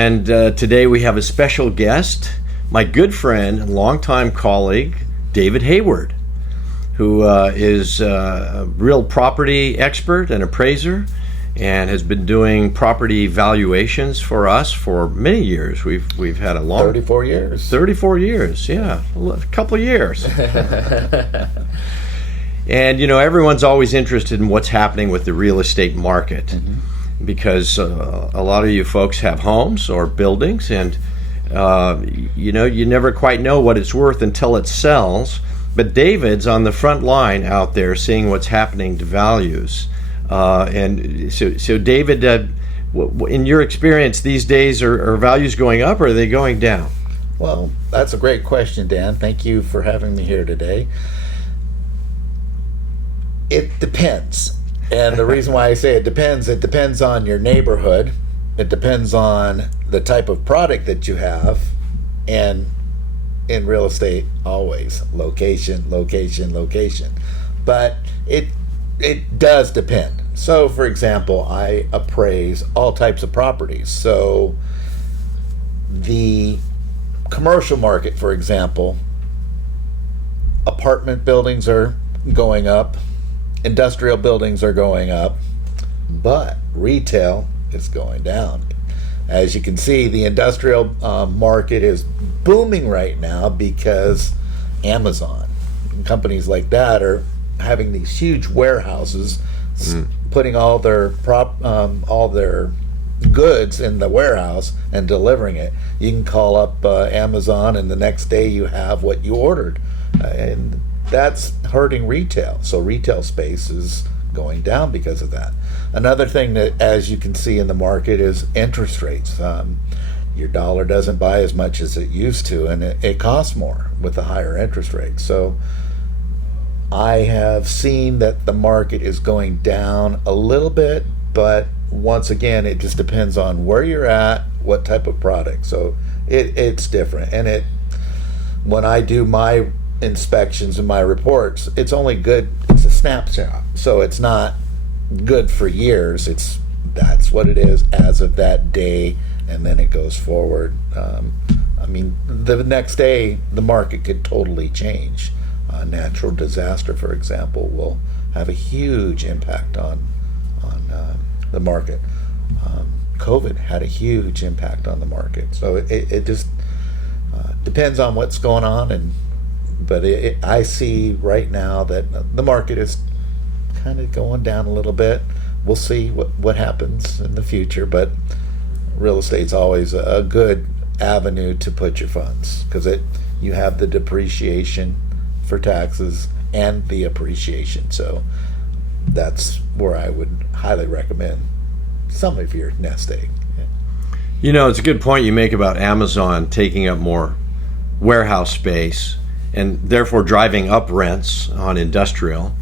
And today we have a special guest, my good friend and longtime colleague, David Hayward, who is a real property expert and appraiser and has been doing property valuations for us for many years. We've had a long... 34 years. 34 years, yeah. A couple of years. And, everyone's always interested in what's happening with the real estate market. Mm-hmm. Because a lot of you folks have homes or buildings, and you never quite know what it's worth until it sells. But David's on the front line out there seeing what's happening to values. And so David, in your experience these days, are values going up or are they going down? Well, that's a great question, Dan. Thank you for having me here today. It depends. And the reason why I say it depends on your neighborhood. It depends on the type of product that you have. And in real estate, always location. But it does depend. So, for example, I appraise all types of properties. So the commercial market, for example, apartment buildings are going up. Industrial buildings are going up, but retail is going down. As you can see, the industrial market is booming right now because Amazon and companies like that are having these huge warehouses, putting all their goods in the warehouse and delivering it. You can call up Amazon, and the next day you have what you ordered, and that's hurting retail. So retail space is going down because of that. Another thing that, as you can see in the market, is interest rates. Your dollar doesn't buy as much as it used to, and it costs more with the higher interest rates. So I have seen that the market is going down a little bit, but once again, it just depends on where you're at, what type of product. So it's different. And when I do my inspections and my reports, it's only good, it's a snapshot, so it's not good for years. That's what it is as of that day, and then it goes forward. The next day the market could totally change. A natural disaster, for example, will have a huge impact on the market. COVID had a huge impact on the market, so it just depends on what's going on. But I see right now that the market is kind of going down a little bit. We'll see what happens in the future, but real estate's always a good avenue to put your funds, because you have the depreciation for taxes and the appreciation. So that's where I would highly recommend some of your nest egg. It's a good point you make about Amazon taking up more warehouse space and therefore driving up rents on industrial,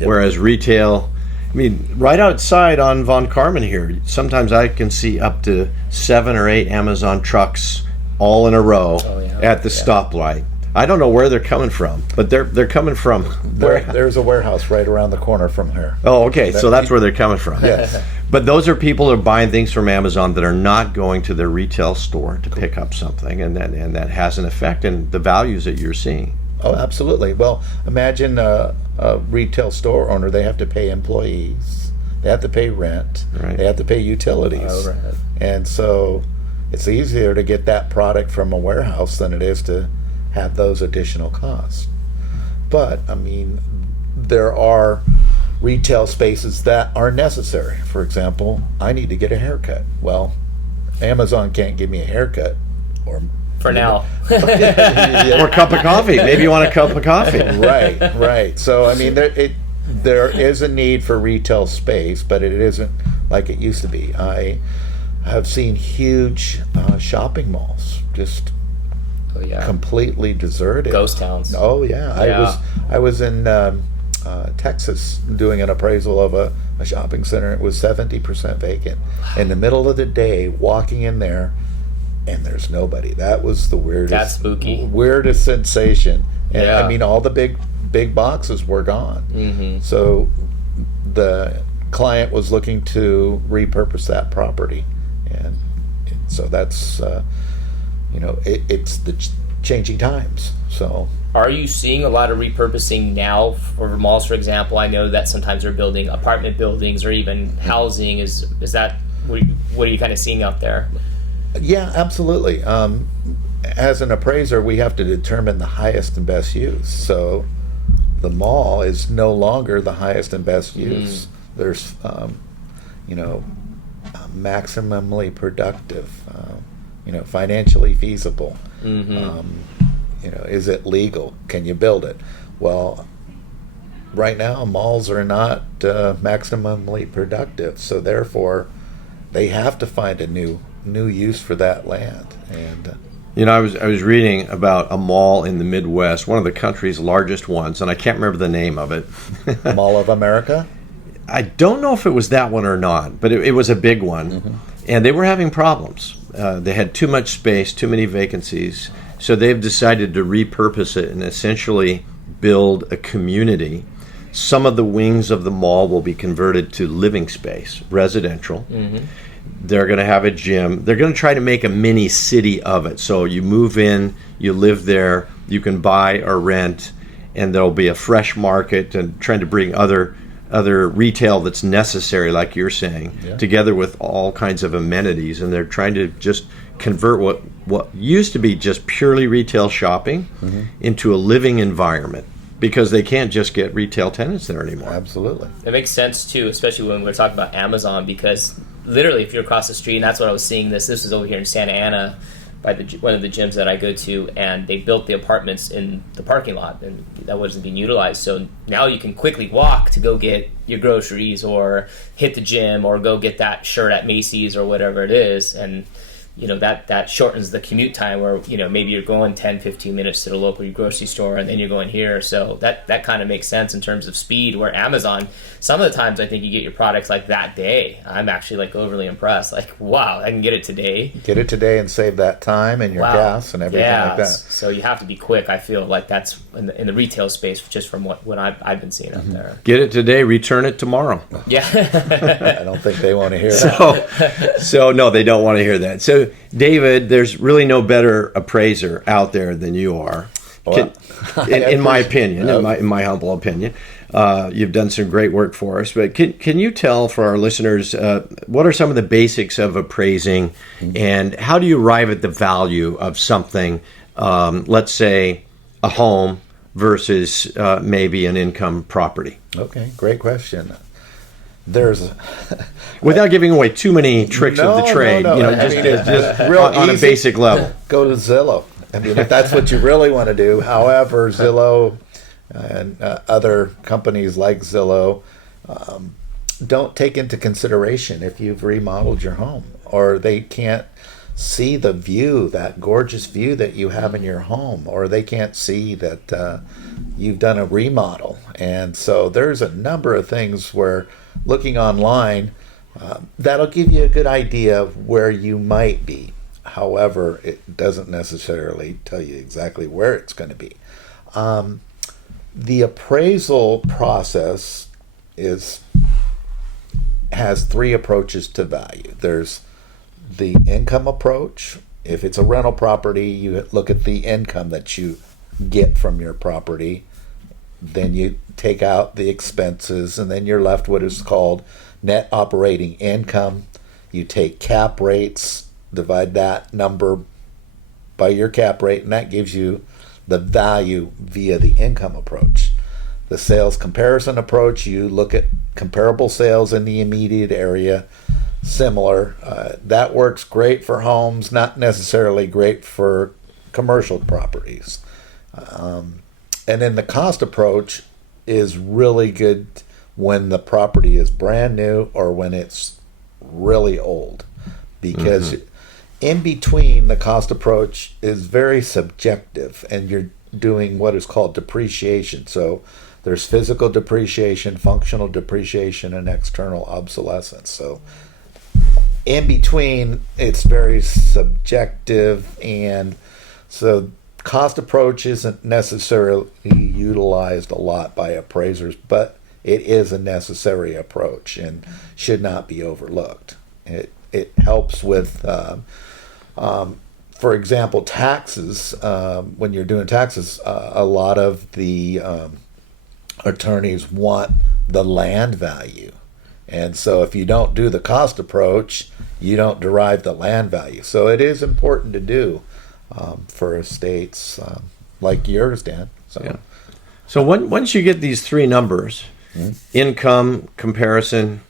whereas retail, right outside on Von Karman here, sometimes I can see up to 7 or 8 Amazon trucks all in a row at the stoplight. I don't know where they're coming from, but they're coming from. There's a warehouse right around the corner from here. Oh, okay, so that's where they're coming from. Yes. But those are people who are buying things from Amazon that are not going to their retail store to pick up something, and that has an effect in the values that you're seeing. Oh, absolutely. Well, imagine a retail store owner. They have to pay employees. They have to pay rent. Right. They have to pay utilities. Right. And so it's easier to get that product from a warehouse than it is to have those additional costs. But, there are retail spaces that are necessary. For example, I need to get a haircut. Well, Amazon can't give me a haircut, or for now. Or a cup of coffee. Maybe you want a cup of coffee. Right. So, there is a need for retail space, but it isn't like it used to be. I have seen huge shopping malls just completely deserted. Ghost towns. Oh, yeah. I was in Texas doing an appraisal of a shopping center. It was 70% vacant. In the middle of the day, walking in there, and there's nobody. That was the weirdest. That's spooky. Weirdest sensation. And all the big boxes were gone. Mm-hmm. So the client was looking to repurpose that property, and So that's it's the changing times. So are you seeing a lot of repurposing now for malls, for example? I know that sometimes they're building apartment buildings or even housing. Is that what are you kind of seeing out there? Yeah, absolutely. As an appraiser, we have to determine the highest and best use. So the mall is no longer the highest and best use. There's, maximally productive, financially feasible. Is it legal? Can you build it? Well, right now malls are not maximally productive, so therefore they have to find a new use for that land. And I was reading about a mall in the Midwest, one of the country's largest ones, and I can't remember the name of it. Mall of America? I don't know if it was that one or not, but it was a big one, and they were having problems. They had too much space, too many vacancies, so they've decided to repurpose it and essentially build a community. Some of the wings of the mall will be converted to living space, residential. They're going to have a gym. They're going to try to make a mini city of it. So you move in, you live there, you can buy or rent, and there'll be a fresh market and trying to bring other retail that's necessary, like you're saying, together with all kinds of amenities. And they're trying to just convert what used to be just purely retail shopping into a living environment, because they can't just get retail tenants there anymore. Absolutely. It makes sense, too, especially when we're talking about Amazon, because literally if you're across the street, and that's what I was seeing this was over here in Santa Ana by one of the gyms that I go to, and they built the apartments in the parking lot, and that wasn't being utilized. So now you can quickly walk to go get your groceries or hit the gym or go get that shirt at Macy's or whatever it is. And that shortens the commute time where, maybe you're going 10, 15 minutes to the local grocery store and then you're going here. So that kind of makes sense in terms of speed, where Amazon, some of the times I think you get your products like that day. I'm actually overly impressed. Wow, I can get it today. Get it today and save that time and your gas and everything like that. So you have to be quick. I feel like that's in the retail space, just from what I've been seeing out there. Get it today, return it tomorrow. Yeah. I don't think they want to hear that. So no, they don't want to hear that. So David, there's really no better appraiser out there than you are. Well, in my opinion, in my humble opinion. You've done some great work for us, but can you tell for our listeners what are some of the basics of appraising, and how do you arrive at the value of something, let's say a home versus maybe an income property? Okay, great question. There's without giving away too many tricks of the trade, just real on a basic level. Go to Zillow. I mean, if that's what you really want to do. However, Zillow and other companies like Zillow don't take into consideration if you've remodeled your home, or they can't see the view, that gorgeous view that you have in your home, or they can't see that you've done a remodel. And so there's a number of things where looking online, that'll give you a good idea of where you might be. However, it doesn't necessarily tell you exactly where it's going to be. The appraisal process has three approaches to value. There's the income approach. If it's a rental property, you look at the income that you get from your property. Then you take out the expenses, and then you're left with what is called net operating income. You take cap rates, divide that number by your cap rate, and that gives you the value via the income approach. The sales comparison approach, you look at comparable sales in the immediate area, similar. That works great for homes, not necessarily great for commercial properties. And then the cost approach is really good when the property is brand new or when it's really old, because in between, the cost approach is very subjective, and you're doing what is called depreciation. So there's physical depreciation, functional depreciation, and external obsolescence. So in between, it's very subjective, and so cost approach isn't necessarily utilized a lot by appraisers, but it is a necessary approach and should not be overlooked. It helps with For example, taxes, when you're doing taxes, a lot of the attorneys want the land value. And so if you don't do the cost approach, you don't derive the land value. So it is important to do for estates like yours, Dan. So, Yeah. So once you get these three numbers, income, comparison,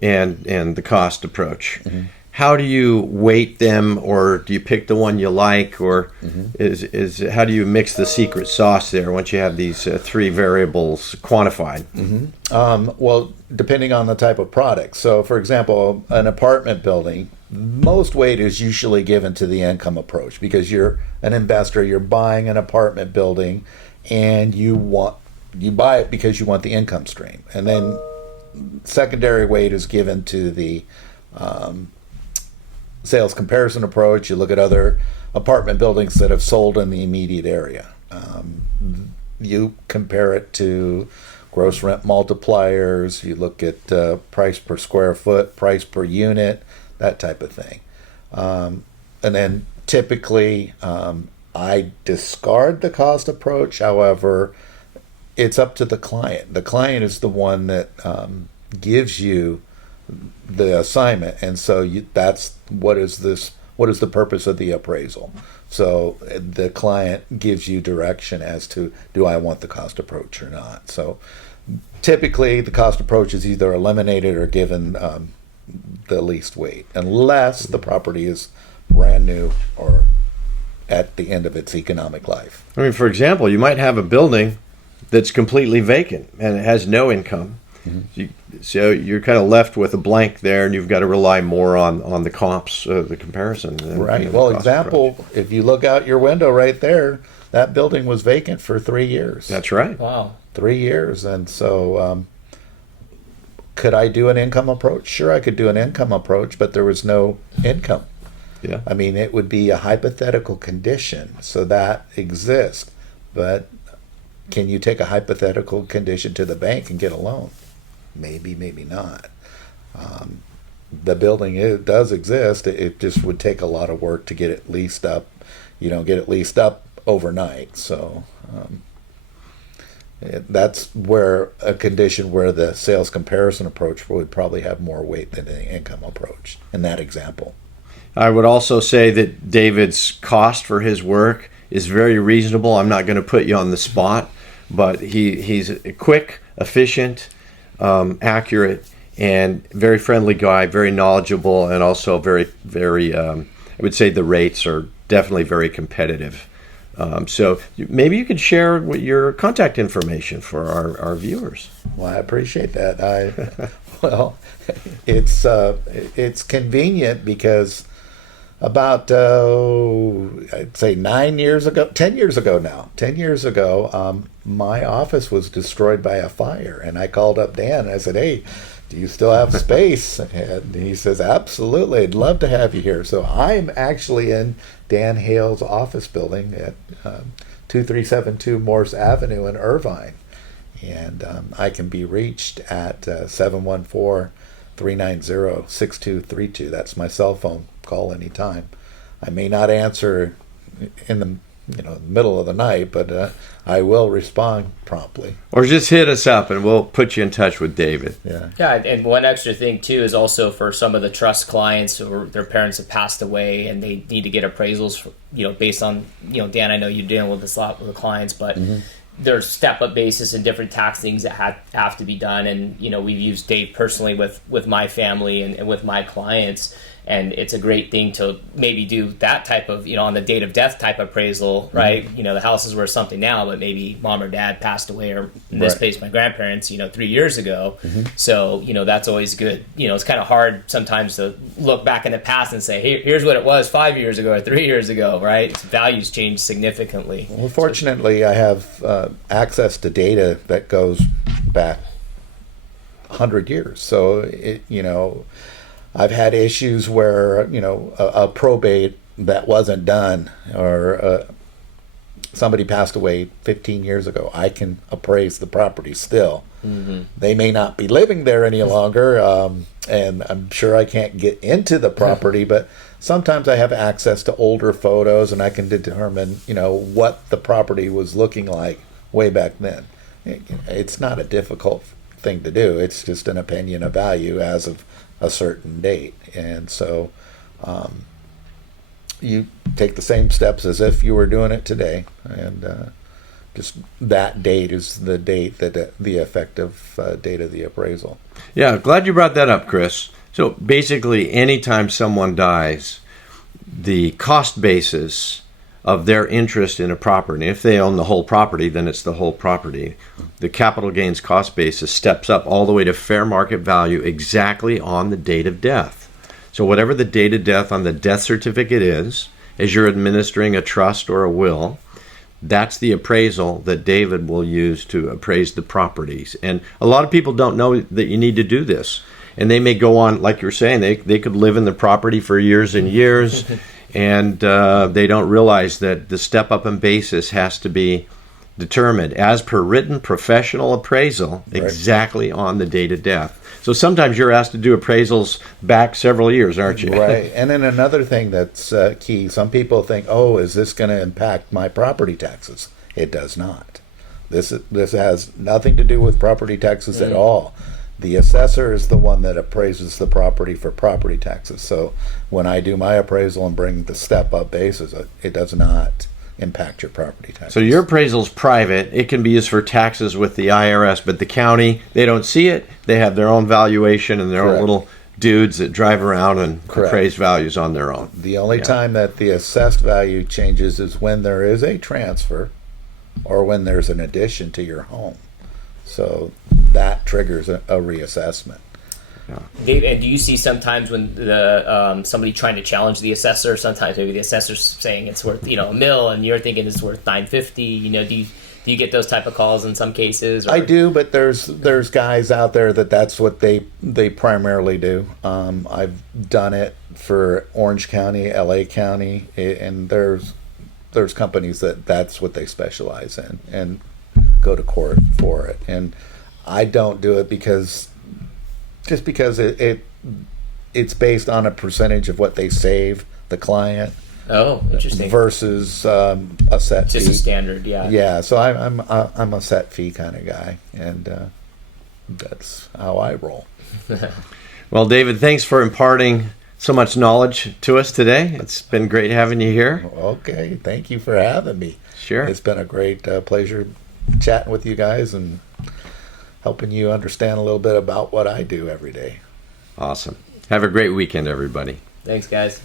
and the cost approach, how do you weight them, or do you pick the one you like, or is how do you mix the secret sauce there once you have these three variables quantified? Well, depending on the type of product. So, for example, an apartment building, most weight is usually given to the income approach because you're an investor, you're buying an apartment building, and you buy it because you want the income stream. And then secondary weight is given to the sales comparison approach. You look at other apartment buildings that have sold in the immediate area. You compare it to gross rent multipliers. You look at price per square foot, price per unit, that type of thing. And then typically I discard the cost approach. However, it's up to the client. The client is the one that gives you the assignment, and so that's what is the purpose of the appraisal. So the client gives you direction as to, do I want the cost approach or not. So typically the cost approach is either eliminated or given the least weight, unless the property is brand new or at the end of its economic life. I mean, for example, you might have a building that's completely vacant and it has no income. So you're kind of left with a blank there, and you've got to rely more on the comps, the comparison. Right. Well, example, if you look out your window right there, that building was vacant for 3 years. That's right. Wow. 3 years. And so could I do an income approach? Sure, I could do an income approach, but there was no income. Yeah. I mean, it would be a hypothetical condition, so that exists. But can you take a hypothetical condition to the bank and get a loan? Maybe, maybe not. The building does exist. It just would take a lot of work to get it leased up. You don't get it leased up overnight. So that's where a condition where the sales comparison approach would probably have more weight than the income approach in that example. I would also say that David's cost for his work is very reasonable. I'm not going to put you on the spot, but he's quick, efficient, accurate, and very friendly guy, very knowledgeable, and also very, very, I would say the rates are definitely very competitive. So maybe you could share your contact information for our viewers. Well, I appreciate that. Well, it's convenient because about I'd say 10 years ago, my office was destroyed by a fire, and I called up Dan and I said, "Hey, do you still have space?" And he says, "Absolutely, I'd love to have you here." So I'm actually in Dan Hales' office building at 2372 Morse Avenue in Irvine, and I can be reached at 714-390-6232. That's my cell phone. Call anytime. I may not answer in the middle of the night, but I will respond promptly. Or just hit us up and we'll put you in touch with David. Yeah. Yeah, and one extra thing too is also for some of the trust clients or their parents have passed away and they need to get appraisals, based on, Dan, I know you're dealing with this a lot with the clients, but there's step-up basis and different tax things that have to be done. And, we've used Dave personally with my family and with my clients. And it's a great thing to maybe do that type of, on the date of death type appraisal, right? The house is worth something now, but maybe mom or dad passed away, or in this case, my grandparents, 3 years ago. So, that's always good. It's kind of hard sometimes to look back in the past and say, hey, here's what it was 5 years ago or 3 years ago, right? Values change significantly. Well, fortunately, I have access to data that goes back 100 years. So, I've had issues where, a probate that wasn't done, or somebody passed away 15 years ago. I can appraise the property still. They may not be living there any longer, and I'm sure I can't get into the property, but sometimes I have access to older photos and I can determine, what the property was looking like way back then. It's not a difficult thing to do. It's just an opinion of value as of a certain date. And so you take the same steps as if you were doing it today. And just that date is the date that the effective date of the appraisal. Yeah, glad you brought that up, Chris. So basically, anytime someone dies, the cost basis of their interest in a property, if they own the whole property, then it's the whole property. The capital gains cost basis steps up all the way to fair market value exactly on the date of death. So whatever the date of death on the death certificate is, as you're administering a trust or a will, that's the appraisal that David will use to appraise the properties. And a lot of people don't know that you need to do this. And they may go on, like you're saying, they could live in the property for years and years, and they don't realize that the step-up in basis has to be determined as per written professional appraisal exactly on the date of death. So sometimes you're asked to do appraisals back several years, aren't you? Right. And then another thing that's key, some people think, oh, is this going to impact my property taxes? It does not. This has nothing to do with property taxes at all. The assessor is the one that appraises the property for property taxes. So when I do my appraisal and bring the step-up basis, it does not impact your property taxes. So your appraisal's private. It can be used for taxes with the IRS, but the county, they don't see it. They have their own valuation and their own little dudes that drive around and appraise values on their own. The only time that the assessed value changes is when there is a transfer or when there's an addition to your home. So that triggers a reassessment. Dave, and do you see sometimes when the somebody trying to challenge the assessor? Sometimes maybe the assessor's saying it's worth $1 million, and you're thinking it's worth $950. Do you get those type of calls in some cases? Or? I do, but there's guys out there that's what they primarily do. I've done it for Orange County, LA County, and there's companies that's what they specialize in and go to court for it. And I don't do it because it's based on a percentage of what they save the client. Oh, interesting. Versus a set fee. Just a standard, yeah. Yeah, so I'm a set fee kind of guy, and that's how I roll. Well, David, thanks for imparting so much knowledge to us today. It's been great having you here. Okay, thank you for having me. Sure. It's been a great pleasure chatting with you guys and helping you understand a little bit about what I do every day. Awesome. Have a great weekend, everybody. Thanks, guys.